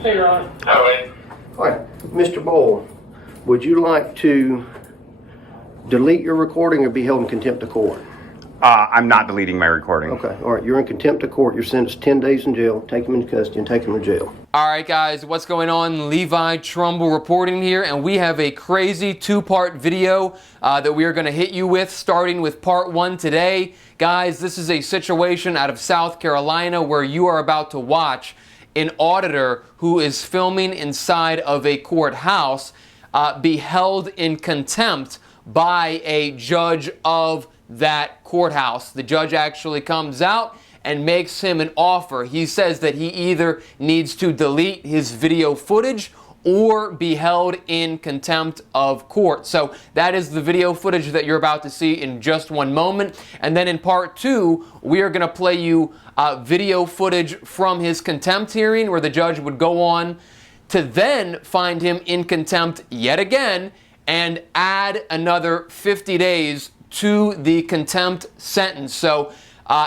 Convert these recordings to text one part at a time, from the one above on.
Hey, Ron. Hi. All right, Mr. Boyle, would you like to delete your recording or be held in contempt of court? I'm not deleting my recording. Okay, all right, you're in contempt of court. You're sentenced 10 days in jail. Take him into custody and take him to jail. All right, guys, what's going on? Levi Trumbull reporting here, and we have a crazy two-part video that we are going to hit you with, starting with part one today. Guys, this is a situation out of South Carolina where you are about to watch an auditor who is filming inside of a courthouse be held in contempt by a judge of that courthouse. The judge actually comes out and makes him an offer. He says that he either needs to delete his video footage or be held in contempt of court. So that is the video footage that you're about to see in just one moment. And then in part two, we are going to play you video footage from his contempt hearing where the judge would go on to then find him in contempt yet again and add another 50 days to the contempt sentence. So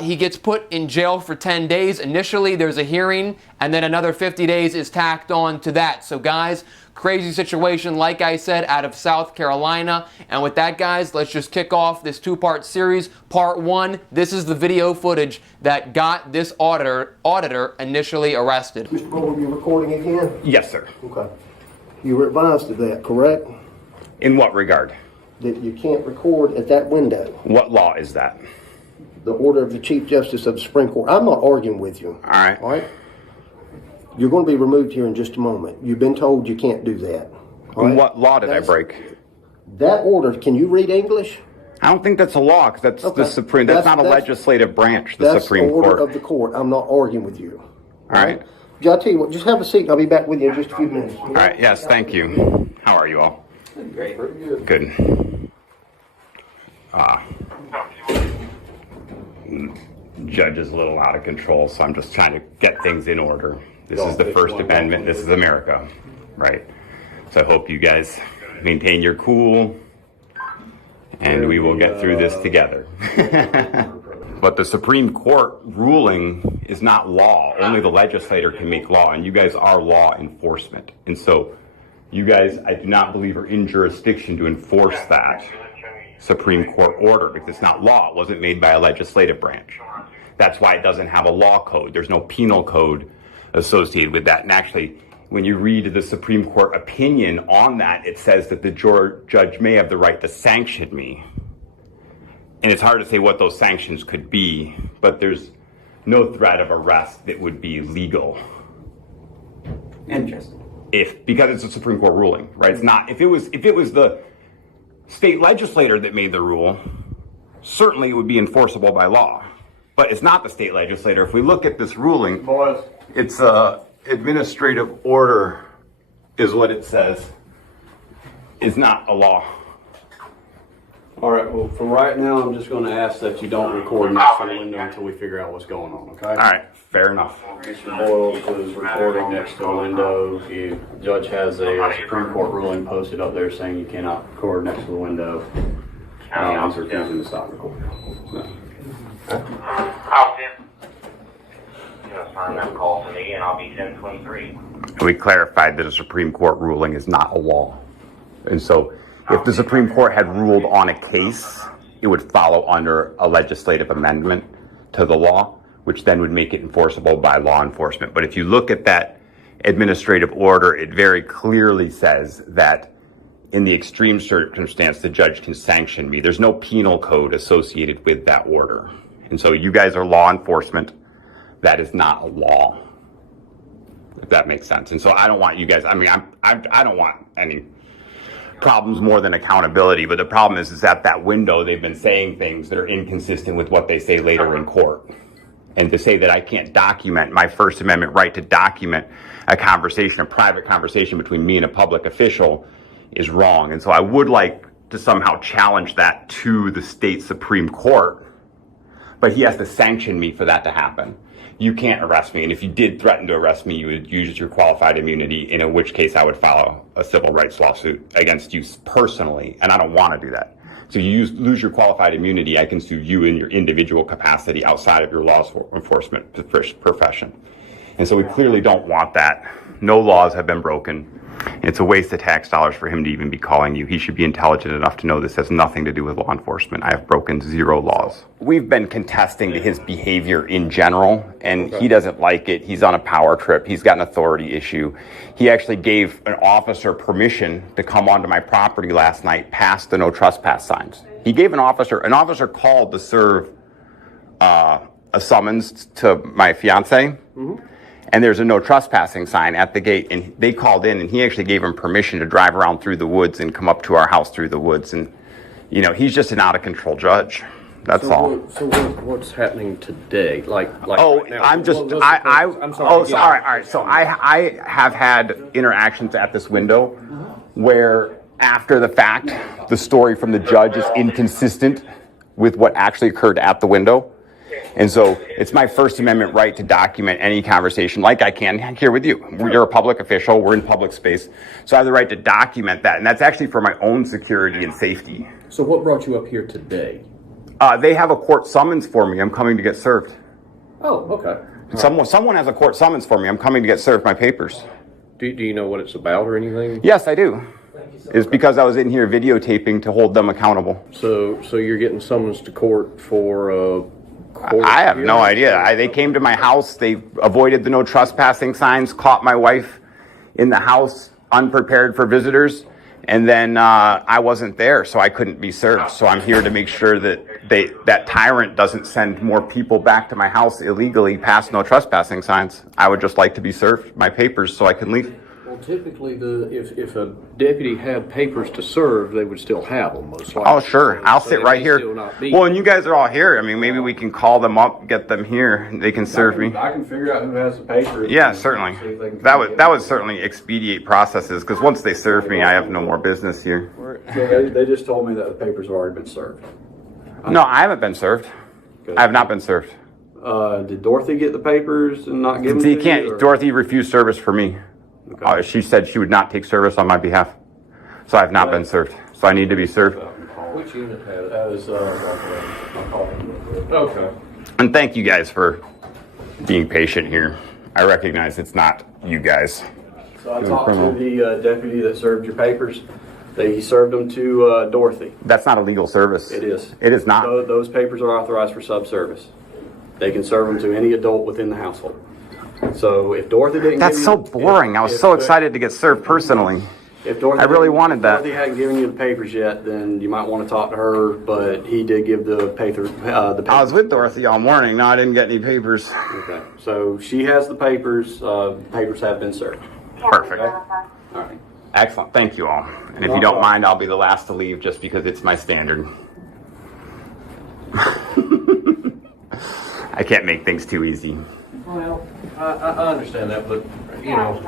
he gets put in jail for 10 days. Initially, there's a hearing, and then another 50 days is tacked on to that. So, guys, crazy situation, like I said, out of South Carolina. And with that, guys, let's just kick off this two-part series. Part one, this is the video footage that got this auditor initially arrested. Mr. Boyle, you're recording again? Yes, sir. Okay. You were advised of that, correct? In what regard? That you can't record at that window. What law is that? The order of the Chief Justice of the Supreme Court. I'm not arguing with you. All right. All right? You're going to be removed here in just a moment. You've been told you can't do that. All right? What law did I break? That order, can you read English? I don't think that's a law, because that's Okay. the Supreme. That's not a legislative branch, the Supreme That's the order Court. of the court. I'm not arguing with you. All right. I'll tell you what, just have a seat. I'll be back with you in just a few minutes. All right. Yes, thank you. How are you all? Great. Very good. Good. Judge is a little out of control, so I'm just trying to get things in order. This is the First Amendment. This is America, right? So I hope you guys maintain your cool, and we will get through this together. But the Supreme Court ruling is not law. Only the legislator can make law, and you guys are law enforcement. And so you guys, I do not believe, are in jurisdiction to enforce that Supreme Court order, because it's not law. It wasn't made by a legislative branch. That's why it doesn't have a law code. There's no penal code associated with that. And actually, when you read the Supreme Court opinion on that, it says that the judge may have the right to sanction me. And it's hard to say what those sanctions could be, but there's no threat of arrest that would be legal. Interesting. Because it's a Supreme Court ruling, right? It's not. If it was the state legislator that made the rule, certainly it would be enforceable by law. But it's not the state legislator. If we look at this ruling, it's administrative order is what it says. It's not a law. All right, well, for right now, I'm just going to ask that you don't record next to the window until we figure out what's going on, okay? All right, fair enough. Mr. Boyle is recording next to the window. The judge has a Supreme Court ruling posted up there saying you cannot record next to the window. He's refusing to stop recording. I'll assign that call to me, and I'll be 1023. We clarified that a Supreme Court ruling is not a law. And so if the Supreme Court had ruled on a case, it would follow under a legislative amendment to the law, which then would make it enforceable by law enforcement. But if you look at that administrative order, it very clearly says that in the extreme circumstance, the judge can sanction me. There's no penal code associated with that order. And so you guys are law enforcement. That is not a law, if that makes sense. And so I don't want you guys, I don't want any problems more than accountability, but the problem is at that window, they've been saying things that are inconsistent with what they say later in court. And to say that I can't document my First Amendment right to document a conversation, a private conversation between me and a public official is wrong. And so I would like to somehow challenge that to the state Supreme Court, but he has to sanction me for that to happen. You can't arrest me, and if you did threaten to arrest me, you would use your qualified immunity, in which case I would file a civil rights lawsuit against you personally, and I don't want to do that. So you lose your qualified immunity, I can sue you in your individual capacity outside of your law enforcement profession. And so we clearly don't want that. No laws have been broken. It's a waste of tax dollars for him to even be calling you. He should be intelligent enough to know this has nothing to do with law enforcement. I have broken 0 laws. We've been contesting his behavior in general, and he doesn't like it. He's on a power trip. He's got an authority issue. He actually gave an officer permission to come onto my property last night past the no trespass signs. He gave an officer called to serve a summons to my fiance. And there's a no trespassing sign at the gate, and they called in, and he actually gave him permission to drive around through the woods and come up to our house through the woods. And, you know, he's just an out of control judge. That's all. So what's happening today? Like Oh, right now? I'm just, I'm sorry. oh, sorry, all right. So I have had interactions at this window where after the fact, the story from the judge is inconsistent with what actually occurred at the window. And so it's my First Amendment right to document any conversation like I can here with you. You're a public official. We're in public space. So I have the right to document that. And that's actually for my own security and safety. So what brought you up here today? They have a court summons for me. I'm coming to get served. Oh, okay. Someone has a court summons for me. I'm coming to get served my papers. Do you know what it's about or anything? Yes, I do. It's because I was in here videotaping to hold them accountable. So you're getting summons to court for I have no idea. They came to my house. They avoided the no trespassing signs, caught my wife in the house unprepared for visitors. And then I wasn't there, so I couldn't be served. So I'm here to make sure that that tyrant doesn't send more people back to my house illegally past no trespassing signs. I would just like to be served my papers so I can leave. Well, typically, if a deputy had papers to serve, they would still have them, most likely. Oh, sure. I'll So sit they right may here. still not be. Well, and you guys are all here. I mean, maybe we can call them up, get them here. They can serve me. I can figure out who has the papers. Yeah, and certainly. see if they can That would certainly expedite processes, because once they serve me, I have no more business here. They just told me that the papers have already been served. No, I haven't been served. I have not been served. Did Dorothy get the papers and not give them See, to you can't. you, or- Dorothy refused service for me. Okay. She said she would not take service on my behalf, so I have not been served. So I need to be served. Which unit had it? That was, I'll call him real quick. Okay. And thank you guys for being patient here. I recognize it's not you guys. So I talked to the deputy that served your papers. He served them to Dorothy. That's not a legal service. It is. It is not. Those papers are authorized for subservice. They can serve them to any adult within the household. So if Dorothy didn't That's give so you, boring. I was so excited to get served personally. If Dorothy I really didn't- wanted if that. Dorothy hadn't given you the papers yet, then you might want to talk to her, but he did give the paper. I was with Dorothy all morning. No, I didn't get any papers. Okay. So she has the papers. Papers have been served. Perfect. All right. Excellent. Thank you all. And if you don't mind, I'll be the last to leave just because it's my standard. I can't make things too easy. Well, I understand that, but, you know,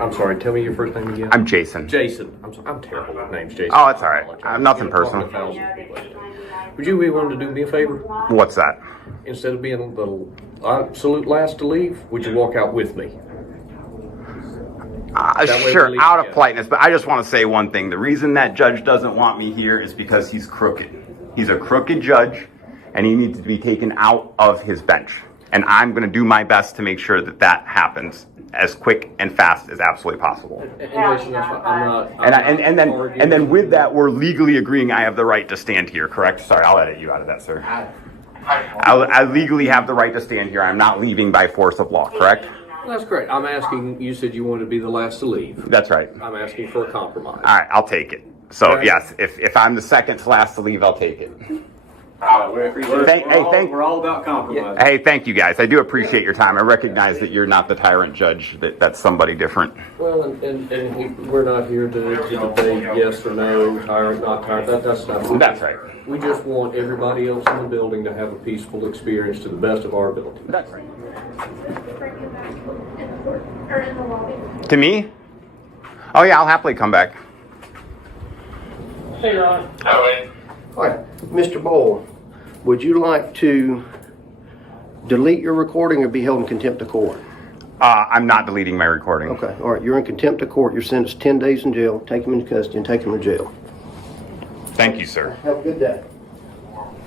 I'm sorry, tell me your first name again. I'm Jason. Jason. I'm terrible with names, Jason. Oh, it's all right. I Nothing You know, talking personal. to thousands of people like that. Would you be willing to do me a favor? What's that? Instead of being the absolute last to leave, would you walk out with me? That way Sure, we leave out of together. politeness, but I just want to say one thing. The reason that judge doesn't want me here is because he's crooked. He's a crooked judge, and he needs to be taken out of his bench. And I'm going to do my best to make sure that that happens as quick and fast as absolutely possible. And Jason, that's what I'm not. And then with that, we're legally agreeing I have the right to stand here, correct? Sorry, I'll edit you out of that, sir. I legally have the right to stand here. I'm not leaving by force of law, correct? That's correct. I'm asking, you said you wanted to be the last to leave. That's right. I'm asking for a compromise. All right, I'll take it. So Okay. yes, if I'm the second to last to leave, I'll take it. We're all about compromise. Hey, thank you guys. I do appreciate your time. I recognize that you're not the tyrant judge. That's somebody different. Well, and we're not here to debate yes or no, tyrant, not tyrant. That's not. That's right. We just want everybody else in the building to have a peaceful experience to the best of our ability. That's right. Or in the lobby. To me? Oh yeah, I'll happily come back. Hey, Ron. All right, Mr. Bowl, would you like to delete your recording or be held in contempt of court? I'm not deleting my recording. Okay, all right, you're in contempt of court. You're sentenced 10 days in jail. Take him into custody and take him to jail. Thank you, sir. Have a good day.